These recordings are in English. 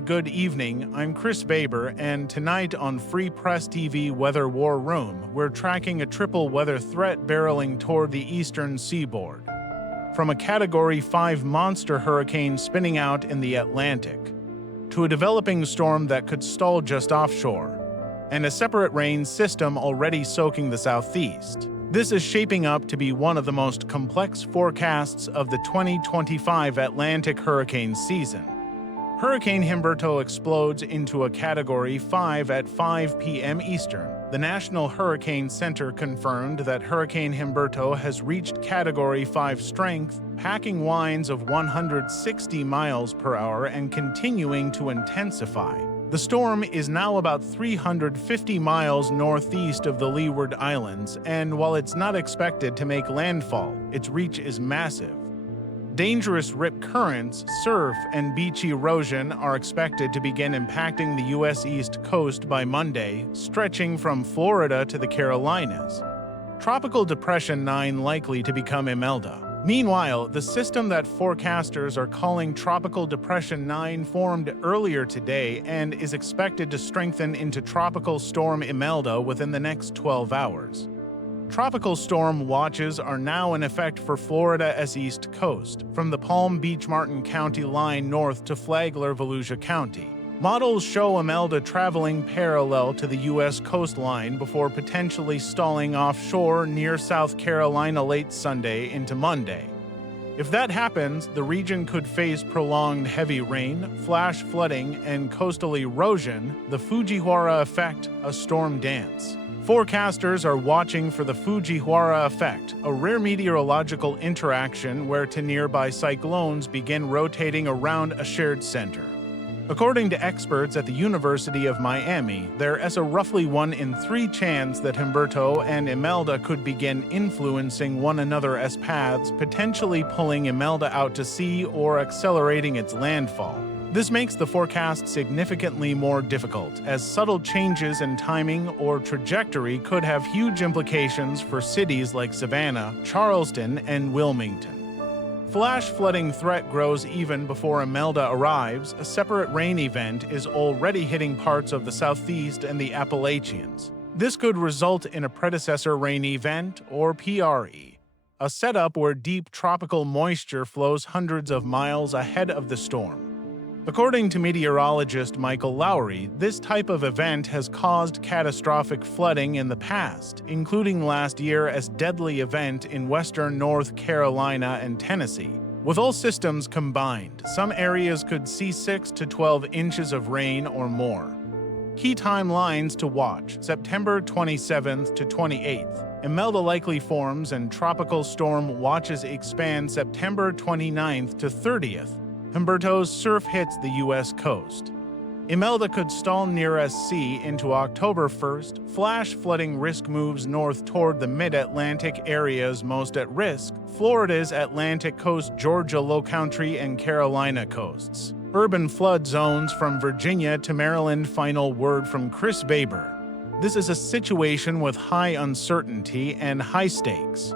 Good evening, I'm Chris Baber, and tonight on Free Press TV Weather War Room, we're tracking a triple weather threat barreling toward the eastern seaboard. From a Category 5 monster hurricane spinning out in the Atlantic, to a developing storm that could stall just offshore, and a separate rain system already soaking the southeast. This is shaping up to be one of the most complex forecasts of the 2025 Atlantic hurricane season. Hurricane Humberto explodes into a Category 5 at 5 p.m. Eastern. The National Hurricane Center confirmed that Hurricane Humberto has reached Category 5 strength, packing winds of 160 miles per hour and continuing to intensify. The storm is now about 350 miles northeast of the Leeward Islands, and while it's not expected to make landfall, its reach is massive. Dangerous rip currents, surf, and beach erosion are expected to begin impacting the U.S. East Coast by Monday, stretching from Florida to the Carolinas. Tropical Depression 9 likely to become Imelda. Meanwhile, the system that forecasters are calling Tropical Depression 9 formed earlier today and is expected to strengthen into Tropical Storm Imelda within the next 12 hours. Tropical storm watches are now in effect for Florida's east coast, from the Palm Beach-Martin County line north to Flagler-Volusia County. Models show Imelda traveling parallel to the U.S. coastline before potentially stalling offshore near South Carolina late Sunday into Monday. If that happens, the region could face prolonged heavy rain, flash flooding, and coastal erosion, the Fujiwhara effect, a storm dance. Forecasters are watching for the Fujiwhara effect, a rare meteorological interaction where two nearby cyclones begin rotating around a shared center. According to experts at the University of Miami, there is a roughly 1 in 3 chance that Humberto and Imelda could begin influencing one another as paths, potentially pulling Imelda out to sea or accelerating its landfall. This makes the forecast significantly more difficult, as subtle changes in timing or trajectory could have huge implications for cities like Savannah, Charleston, and Wilmington. Flash flooding threat grows even before Imelda arrives. A separate rain event is already hitting parts of the Southeast and the Appalachians. This could result in a predecessor rain event, or PRE, a setup where deep tropical moisture flows hundreds of miles ahead of the storm. According to meteorologist Michael Lowry, this type of event has caused catastrophic flooding in the past, including last year as deadly event in western North Carolina and Tennessee. With all systems combined, some areas could see 6 to 12 inches of rain or more. Key timelines to watch: September 27th to 28th. Imelda likely forms and tropical storm watches expand September 29th to 30th. Humberto's surf hits the U.S. coast. Imelda could stall near sea into October 1st. Flash flooding risk moves north toward the mid-Atlantic areas most at risk: Florida's Atlantic coast, Georgia Lowcountry, and Carolina coasts. Urban flood zones from Virginia to Maryland. Final word from Chris Baber. This is a situation with high uncertainty and high stakes.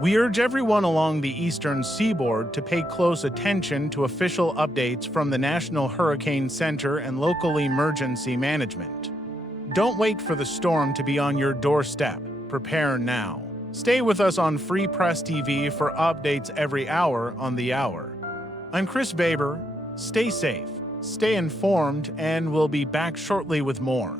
We urge everyone along the eastern seaboard to pay close attention to official updates from the National Hurricane Center and local emergency management. Don't wait for the storm to be on your doorstep. Prepare now. Stay with us on Free Press TV for updates every hour on the hour. I'm Chris Baber. Stay safe, stay informed, and we'll be back shortly with more.